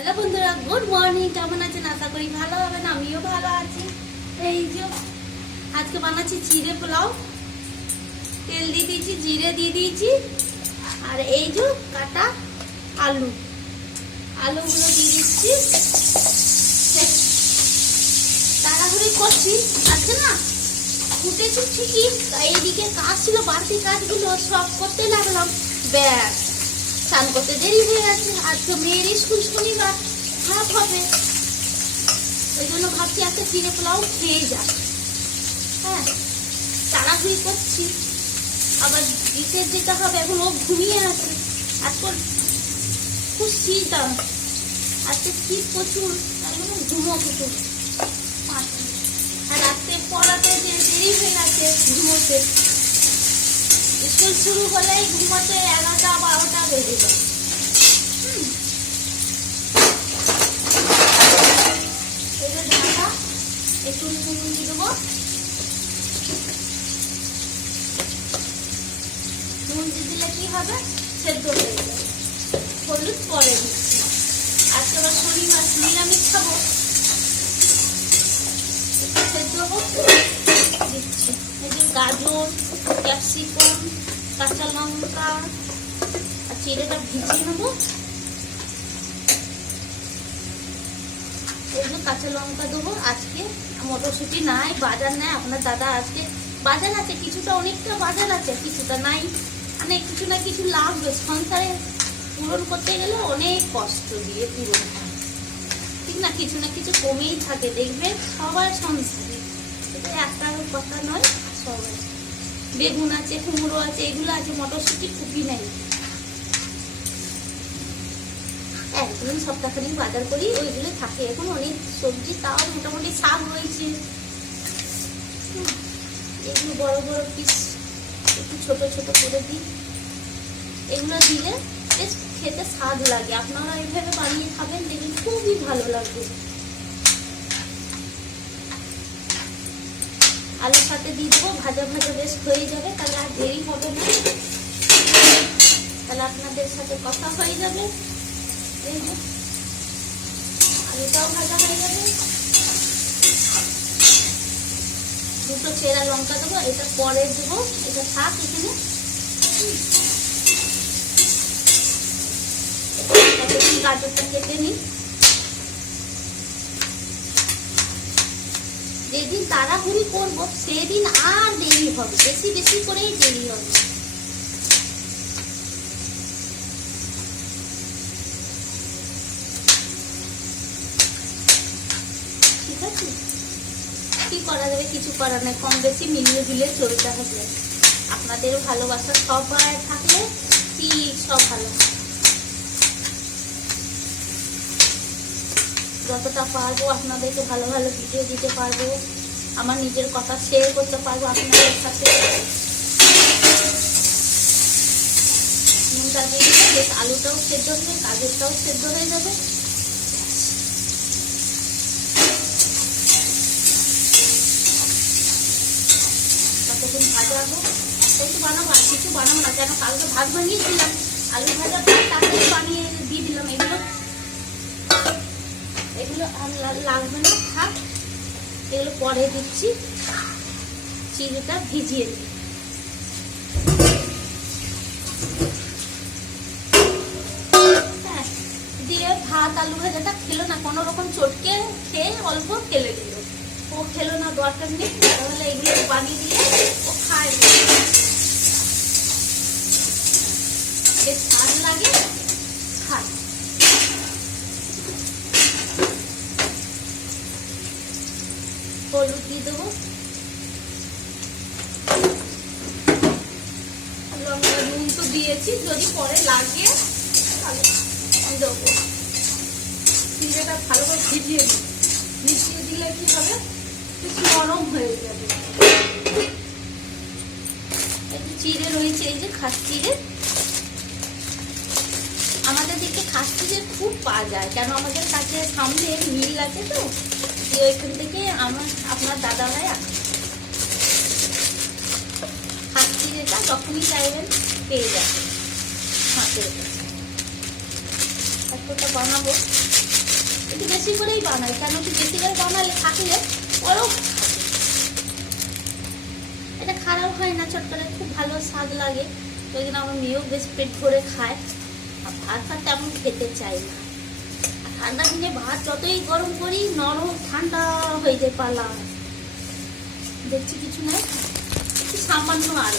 Hello বন্ধুরা, good morning. কেমন আছেন? আশা করি ভালো হবেন। আমিও ভালো আছি। এই যে আজকে বানাচ্ছি চিড়ে পোলাও। তেল দিয়ে দিয়েছি, জিরে দিয়ে দিয়েছি, আর এই যে কাটা আলুগুলো দিয়ে দিচ্ছি। তাড়াহুড়ি করছি, আজকে না ফুটেছি ঠিকই, এইদিকে কাজ ছিল, বাড়তি কাজগুলো সব করতে লাগলাম। ব্যাস, স্নান করতে দেরি হয়ে গেছে। আজকে মেয়ের স্কুল শনিবার, ভাত হবে, ওই জন্য ভাবছি একটা চিড়ে পোলাও খেয়ে যাক। হ্যাঁ, তাড়াহুড়ি করছি, আবার দিতে যেতে হবে। এখন ও ঘুমিয়ে আছে। আজকাল খুব শীত, আজকে শীত প্রচুর, তাই জন্য ঘুমো প্রচুর। আর রাত্রে পড়াতে যে দেরি হয়ে গেছে, ঘুমোতে স্কুল শুরু হলেই ঘুমোতে 11টা 12টা বেজে যায়। একটু নুন দিয়ে দেবো, নুন দিয়ে দিলে কি হবে, সেদ্ধ হয়ে যাবে। হলুদ পরে দিচ্ছি, আজকে আবার শনিবার, নিরামিষ খাবো। সেদ্ধ হোক দিচ্ছি। এই যে গাজর, ক্যাপসিকাম, কাঁচা লঙ্কা আর চিড়েটা ভিজিয়ে নেবো। এগুলো কাঁচা লঙ্কা দেবো। আজকে মটরশুঁটি নাই, বাজার নাই। আপনার দাদা আজকে বাজার আছে, কিছুটা অনেকটা বাজার আছে, কিছুটা নাই। মানে কিছু না কিছু লাগবে, সংসারে পূরণ করতে গেলে অনেক কষ্ট দিয়ে পূরণ হয়, ঠিক না? কিছু না কিছু কমেই থাকে, দেখবে সবার সংসারে। এটা একটার কথা নয়, সবাই। বেগুন আছে, কুমড়ো আছে, এগুলো আছে, মটরশুঁটি খুবই নাই। একদিন সপ্তাহখানিক বাজার করি, ওইগুলো থাকে। এখন অনেক সবজি, তাও মোটামুটি শাক রয়েছে। এগুলো বড় বড় পিস একটু ছোট ছোট করে দিই। এগুলো দিলে বেশ খেতে স্বাদ লাগে। আপনারা এইভাবে বানিয়ে খাবেন, দেখবেন খুবই ভালো লাগবে। আলুর সাথে দিয়ে দেবো, ভাজা ভাজা বেশ হয়ে যাবে, তাহলে আর দেরি হবে না। তাহলে আপনাদের সাথে কথা হয়ে যাবে। এই যে আলুটাও ভাজা হয়ে যাবে। দুটো চেরা লঙ্কা দেবো, এটা পরে দেবো, এটা থাক এখানে। গাজরটা কেটে নিই। যেদিন তাড়াহুড়ি করবো সেদিন আর দেরি হবে, বেশি বেশি করেই দেরি হবে। ঠিক আছে, কি করা যাবে, কিছু করার নেই। কম বেশি মিলিয়ে ঝুলিয়ে চলতে হবে। আপনাদেরও ভালোবাসা সবাই থাকলে ঠিক সব ভালো। যতটা পারবো আপনাদেরকে ভালো ভালো ভিডিও দিতে পারবো, আমার নিজের কথা শেয়ার করতে পারবো আপনাদের সাথে। নুনটা দিয়ে দিলে বেশ আলুটাও সেদ্ধ হবে, গাজরটাও সেদ্ধ হয়ে যাবে। ততক্ষণ ভাজাবো। একটাই তো বানাবো, আর কিছু বানাবো না, কেন কালকে ভাত বানিয়েছিলাম, আলু ভাজা তাড়াতাড়ি বানিয়ে দিয়ে দিলাম। এগুলো আর লাগবে না, থাক। এগুলো পরে দিচ্ছি। চিড়েটা ভিজিয়ে দিই। হ্যাঁ, দিয়ে ভাত আলু ভাজাটা খেলো না, কোনো রকম চটকে খেয়ে অল্প ফেলে দিল। ও খেলো না, দরকার নেই। তাহলে এগুলো বানিয়ে দিলে ও খায়, বেশ স্বাদ লাগে, খায়। হলুদ দিয়ে দেবো, লঙ্কা, নুন তো দিয়েছি, যদি পরে লাগে তাহলে দেবো। চিড়েটা ভালো করে ভিজিয়ে দিই, মিশিয়ে দিলে কি হবে, একটু নরম হয়ে যাবে। একটু চিড়ে রয়েছে, এই যে খাস চিড়ে। আমাদের দিকে খাস চিড়ে খুব পাওয়া যায়, কেন আমাদের কাছে সামনে মিল আছে, তো ওইখান থেকে আপনার দাদা ভাই খাস চিড়েটা যখনই চাইবেন পেয়ে যাবেন হাতের কাছে। এতটা বানাবো। একটু বেশি করেই বানাই, কেন একটু বেশি করে বানালে থাকলে পরেও এটা খারাপ হয় না, চটকালে খুব ভালো স্বাদ লাগে। তো ওই জন্য আমার মেয়েও বেশ পেট ভরে খায়। আর ভাত ফাত তেমন খেতে চাই না। আর ঠান্ডা দিনে ভাত যতই গরম করি নরম ঠান্ডা হয়ে যায় পালা। দেখছি কিছু নেই, একটু সামান্য আর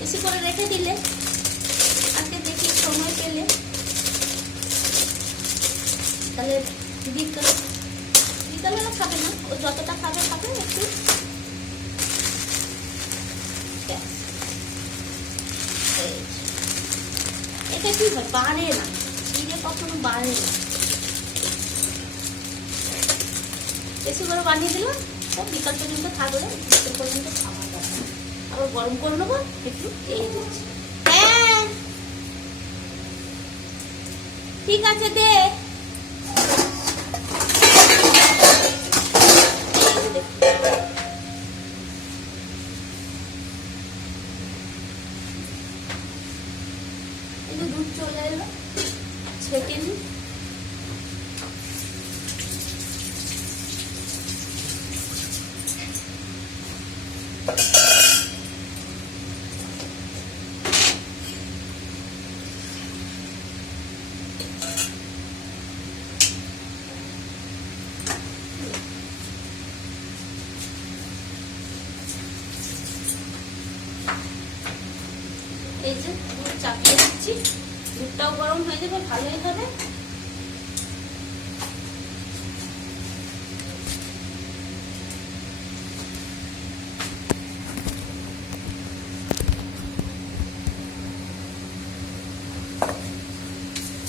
বেশি করে রেখে দিলে আজকে দেখি সময় পেলে তাহলে বিকালবেলা খাবে না, ও যতটা খাবে খাবে একটু। এটা কি হয়, বাড়ে না, চিড়ে কখনো বাড়ে না। বেশি করে বানিয়ে দিলাম, ও বিকাল পর্যন্ত থাকলে বিকাল পর্যন্ত খাওয়া যাবে। আবার গরম করে নেবো একটু, এই দিচ্ছি। হ্যাঁ ঠিক আছে দে। দুধ চলে এলো, ছেঁকে নি। এই যে দুধ চাপিয়ে দিচ্ছি, দুধটাও গরম হয়ে যাবে, ভালোই হবে।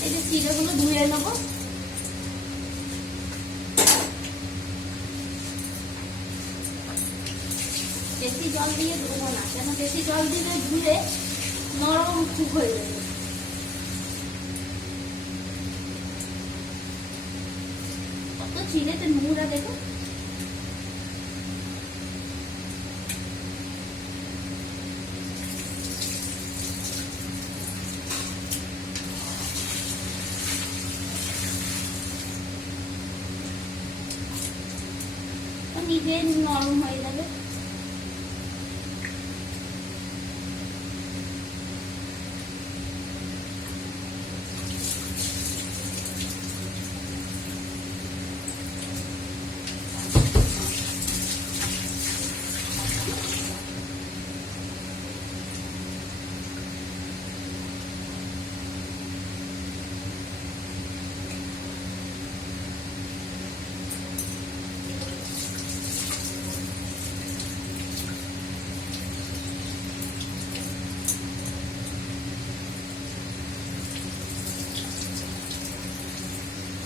এই যে চিড়েগুলো ধুয়ে নেবো। বেশি জল দিয়ে ধুবো না, কেন বেশি জল দিলে ধুয়ে নরম খুব হয়ে যাবে। কত চিড়েতে নোংরা দেখো। নিজে নরম হয়ে যাবে।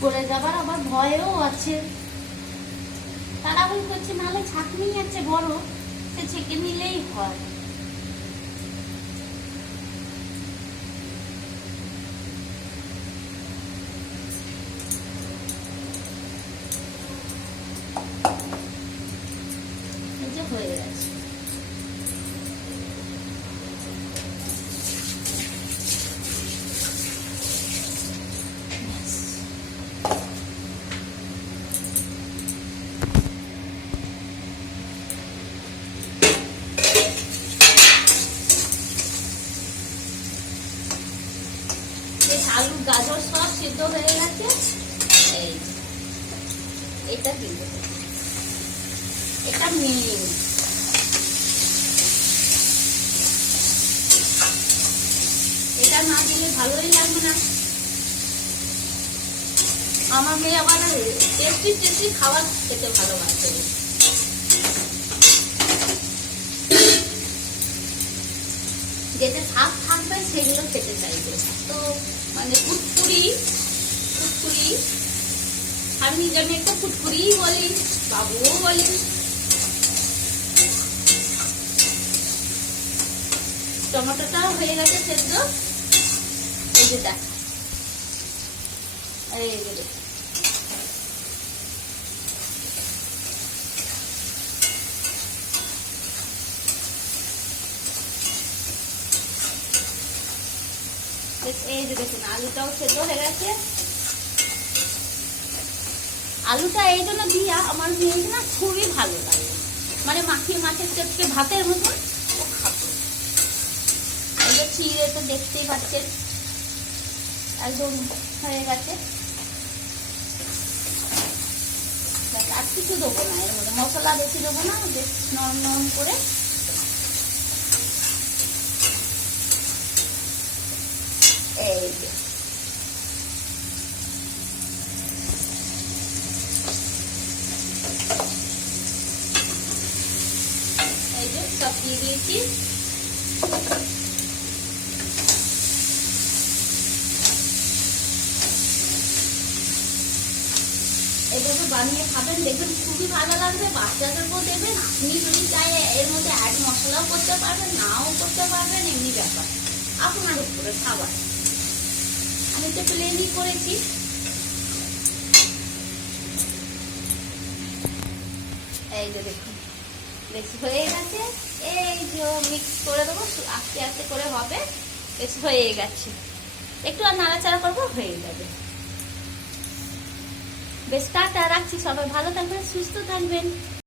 পড়ে যাবার আবার ভয়ও আছে, তাড়াহুড়ো করছে, নাহলে ছাঁকনি আছে বড়, সে ছেঁকে নিলেই হয়। এই যে হয়ে গেছে। আলু গাজর সব সিদ্ধ হয়ে গেছে। এটা দিব, এটা মেন। এটা না দিলে ভালোই লাগবে না। আমার মেয়ে আবার টেস্টি টেস্টি খাবার খেতে ভালোবাসে। যেটা শাক থাকবে সেগুলো খেতে চাইবে। তো মানে ফুটফুরি ফুটফুরি, আমি নিজে একটা ফুটফুরি বলি, বাবুও বলি। টমেটোটা হয়ে গেছে সেদ্ধ। এই যে দেখ, এই যে এই যে দেখুন আলুটাও সেদ্ধ হয়ে গেছে। আলুটা এই জন্য দিয়া আমার মেয়েকে না খুবই ভালো লাগে, মানে মাখিয়ে মাছের চটকে ভাতের মতন ও খাবে। এই যে চিড়ে তো দেখতেই পাচ্ছেন একদম হয়ে গেছে। আর কিছু দেবো না, এর মধ্যে মশলা বেশি দেবো না, বেশ নরম নরম করে এই যে সব দিয়ে দিয়েছি। এভাবে বানিয়ে খাবেন, দেখবেন খুবই ভালো লাগবে, বাচ্চাদেরকেও দেবেন। আপনি যদি চাই এর মধ্যে অ্যাড মশলাও করতে পারবেন, নাও করতে পারবেন, এমনি ব্যাপার আপনার উপরে খাবার। আমি তো প্লেনই করেছি। এই যে দেখুন বেশ হয়ে গেছে, এই যে মিক্স করে দেবো, আস্তে আস্তে করে হবে, বেশ হয়ে গেছে। একটু আর নাড়াচাড়া করবো, হয়ে যাবে। বেশ টাটা, রাখছি। সবাই ভালো থাকবেন, সুস্থ থাকবেন।